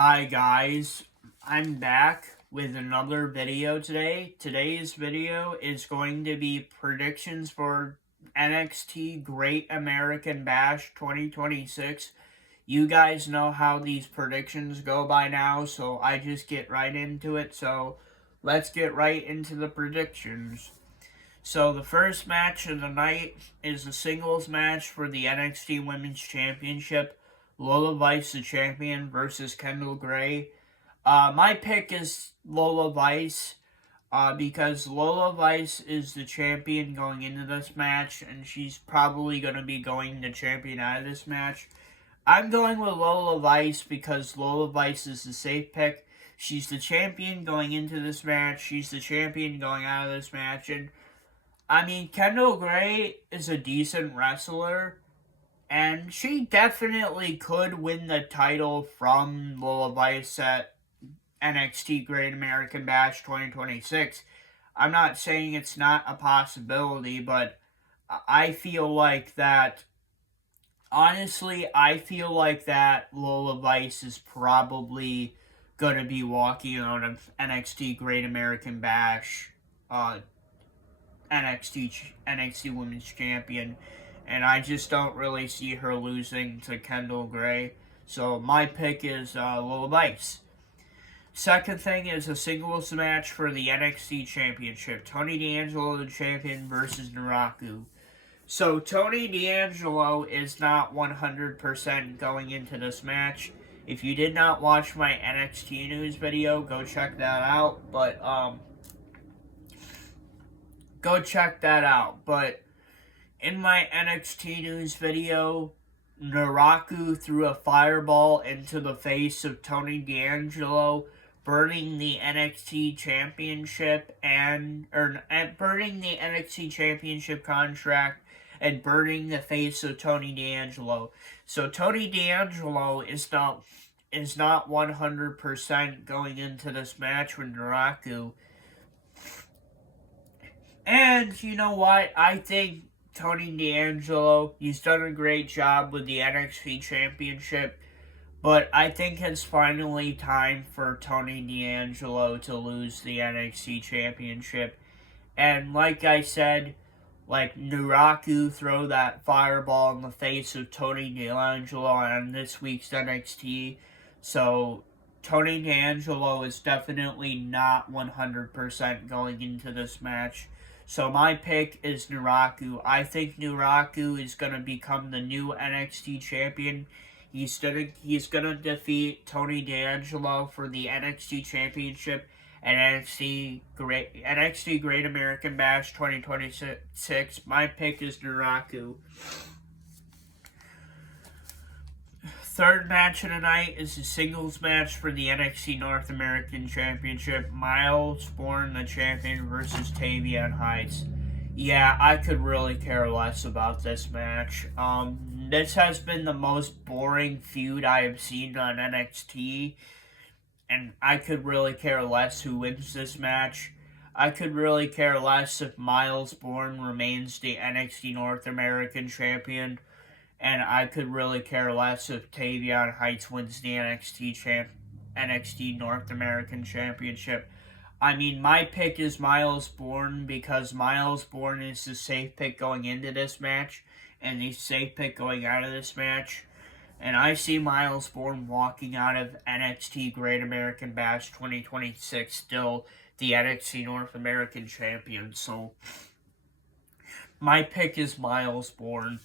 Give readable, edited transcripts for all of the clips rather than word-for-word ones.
Hi guys, I'm back with another video today. Today's video is going to be predictions for NXT Great American Bash 2026. You guys know how these predictions go by now, so I just get right into it. So let's get right into the predictions. So the first match of the night is a singles match for the NXT Women's Championship. Lola Vice, the champion, versus Kendall Gray. My pick is Lola Vice because Lola Vice is the champion going into this match, and she's probably going to be going the champion out of this match. I'm going with Lola Vice because Lola Vice is the safe pick. She's the champion going into this match. She's the champion going out of this match. And, Kendall Gray is a decent wrestler. And she definitely could win the title from Lola Vice at NXT Great American Bash 2026. I'm not saying it's not a possibility, but I feel like that. Honestly, I feel like that Lola Vice is probably going to be walking out of NXT Great American Bash, NXT Women's Champion, and I just don't really see her losing to Kendall Gray. So my pick is Lola Vice. Second thing is a singles match for the NXT Championship. Tony D'Angelo, the champion, versus Naraku. So Tony D'Angelo is not 100% going into this match. If you did not watch my NXT news video, go check that out. But in my NXT news video, Naraku threw a fireball into the face of Tony D'Angelo, burning the NXT Championship burning the NXT Championship contract and burning the face of Tony D'Angelo. So Tony D'Angelo is not 100% going into this match with Naraku. And you know what? I think Tony D'Angelo, he's done a great job with the NXT Championship, but I think it's finally time for Tony D'Angelo to lose the NXT Championship. And like I said, Naraku throw that fireball in the face of Tony D'Angelo on this week's NXT. So Tony D'Angelo is definitely not 100% going into this match. So my pick is Naraku. I think Naraku is going to become the new NXT champion. He's gonna defeat Tony D'Angelo for the NXT Championship and NXT Great American Bash 2026. My pick is Naraku. Third match of the night is a singles match for the NXT North American Championship. Miles Bourne, the champion, versus Tavion Heights. Yeah, I could really care less about this match. This has been the most boring feud I have seen on NXT, and I could really care less who wins this match. I could really care less if Miles Bourne remains the NXT North American champion, and I could really care less if Tavion Heights wins the NXT North American Championship. My pick is Miles Bourne because Miles Bourne is the safe pick going into this match and the safe pick going out of this match. And I see Miles Bourne walking out of NXT Great American Bash 2026 still the NXT North American champion. So my pick is Miles Bourne.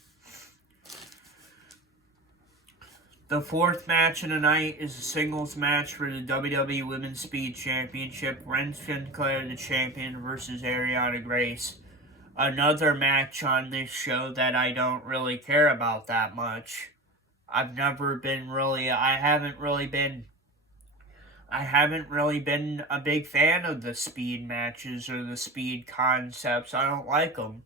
The fourth match of the night is a singles match for the WWE Women's Speed Championship. Ren Sinclair, the champion, versus Ariana Grace. Another match on this show that I don't really care about that much. I haven't really been a big fan of the speed matches or the speed concepts. I don't like them.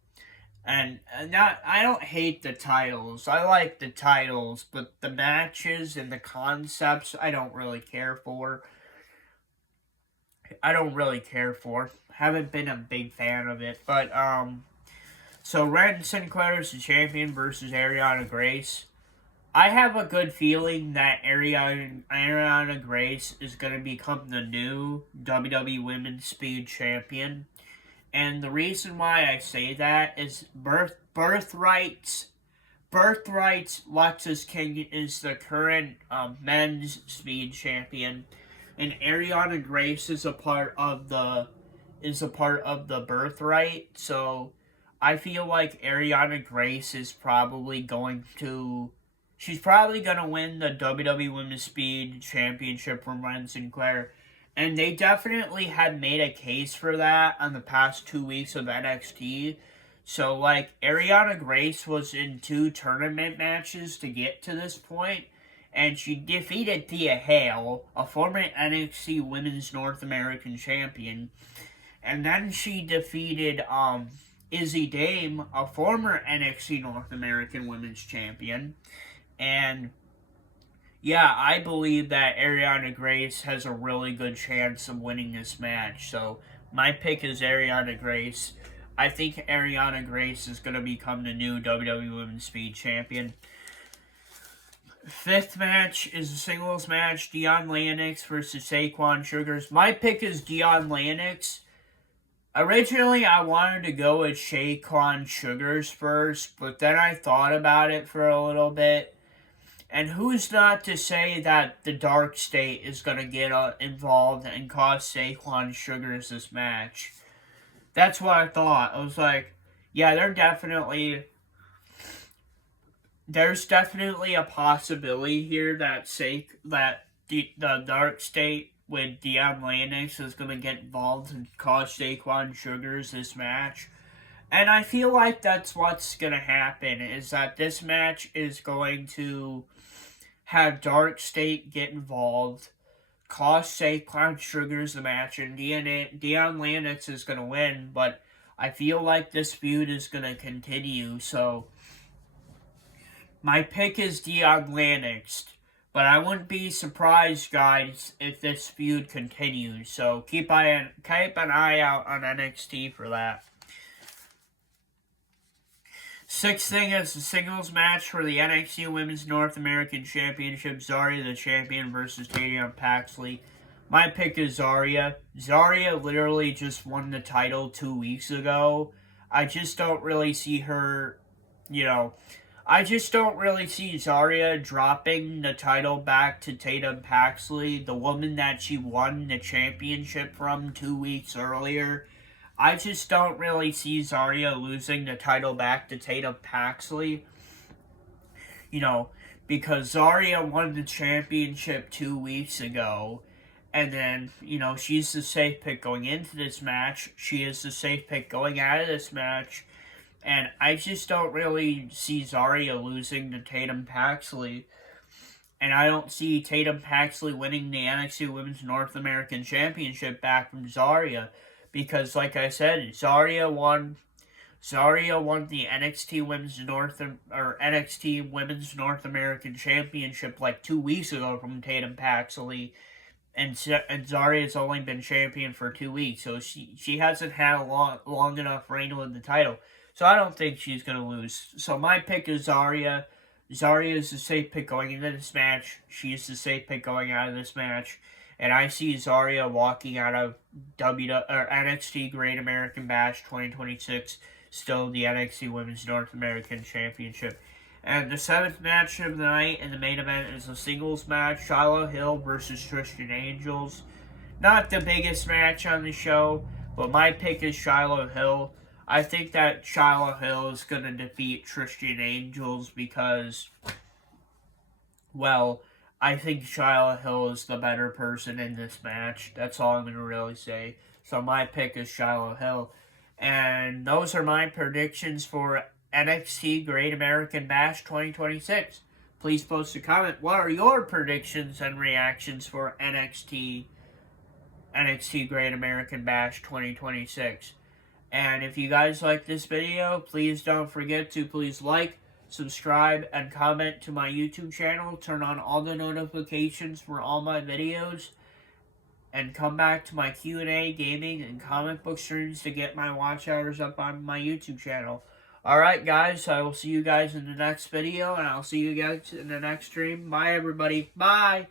And I don't hate the titles. I like the titles, but the matches and the concepts I don't really care for. Haven't been a big fan of it. But so Ren Sinclair is the champion versus Ariana Grace. I have a good feeling that Ariana Grace is going to become the new WWE Women's Speed Champion. And the reason why I say that is Birthrights Lexus King is the current men's speed champion, and Ariana Grace is a part of the Birthright. So I feel like Ariana Grace is probably going to. She's probably going to win the WWE Women's Speed Championship from Ryan Sinclair. And they definitely had made a case for that on the past 2 weeks of NXT. So, like, Ariana Grace was in 2 tournament matches to get to this point, and she defeated Thea Hale, a former NXT Women's North American Champion, and then she defeated Izzy Dame, a former NXT North American Women's Champion, and yeah, I believe that Ariana Grace has a really good chance of winning this match. So my pick is Ariana Grace. I think Ariana Grace is going to become the new WWE Women's Speed Champion. Fifth match is a singles match, Dion Lennox versus Saquon Sugars. My pick is Dion Lennox. Originally, I wanted to go with Saquon Sugars first, but then I thought about it for a little bit. And who's not to say that the Dark State is going to get involved and cost Saquon Sugars this match? That's what I thought. I was like, yeah, there's definitely a possibility here that the Dark State with Dion Lennox is going to get involved and cost Saquon Sugars this match. And I feel like that's what's going to happen, is that this match is going to have Dark State get involved, cost Saquon Sugars the match, and Dion Lennox is going to win, but I feel like this feud is going to continue, so my pick is Dion Lennox, but I wouldn't be surprised, guys, if this feud continues, so keep an eye out on NXT for that. Sixth thing is the singles match for the NXT Women's North American Championship. Zarya the champion versus Tatum Paxley. My pick is Zarya. Zarya literally just won the title 2 weeks ago. I just don't really see her, I just don't really see Zarya dropping the title back to Tatum Paxley, the woman that she won the championship from 2 weeks earlier. I just don't really see Zarya losing the title back to Tatum Paxley. Because Zarya won the championship 2 weeks ago. And then, she's the safe pick going into this match. She is the safe pick going out of this match. And I just don't really see Zarya losing to Tatum Paxley. And I don't see Tatum Paxley winning the NXT Women's North American Championship back from Zarya. Because, like I said, Zarya won the NXT Women's North American Championship like 2 weeks ago from Tatum Paxley, and Zarya's only been champion for 2 weeks, so she hasn't had a long enough reign with the title. So I don't think she's gonna lose. So my pick is Zarya. Zarya is the safe pick going into this match. She's the safe pick going out of this match. And I see Zarya walking out of NXT Great American Bash 2026, still the NXT Women's North American Championship. And the seventh match of the night in the main event is a singles match, Shiloh Hill versus Christian Angels. Not the biggest match on the show, but my pick is Shiloh Hill. I think that Shiloh Hill is going to defeat Christian Angels because, well, I think Shiloh Hill is the better person in this match. That's all I'm going to really say. So my pick is Shiloh Hill. And those are my predictions for NXT Great American Bash 2026. Please post a comment. What are your predictions and reactions for NXT Great American Bash 2026? And if you guys like this video, please don't forget to please like, subscribe, and comment to my YouTube channel. Turn on all the notifications for all my videos. And come back to my Q&A, gaming, and comic book streams to get my watch hours up on my YouTube channal. Alright, guys, I will see you guys in the next video, and I'll see you guys in the next stream. Bye, everybody. Bye!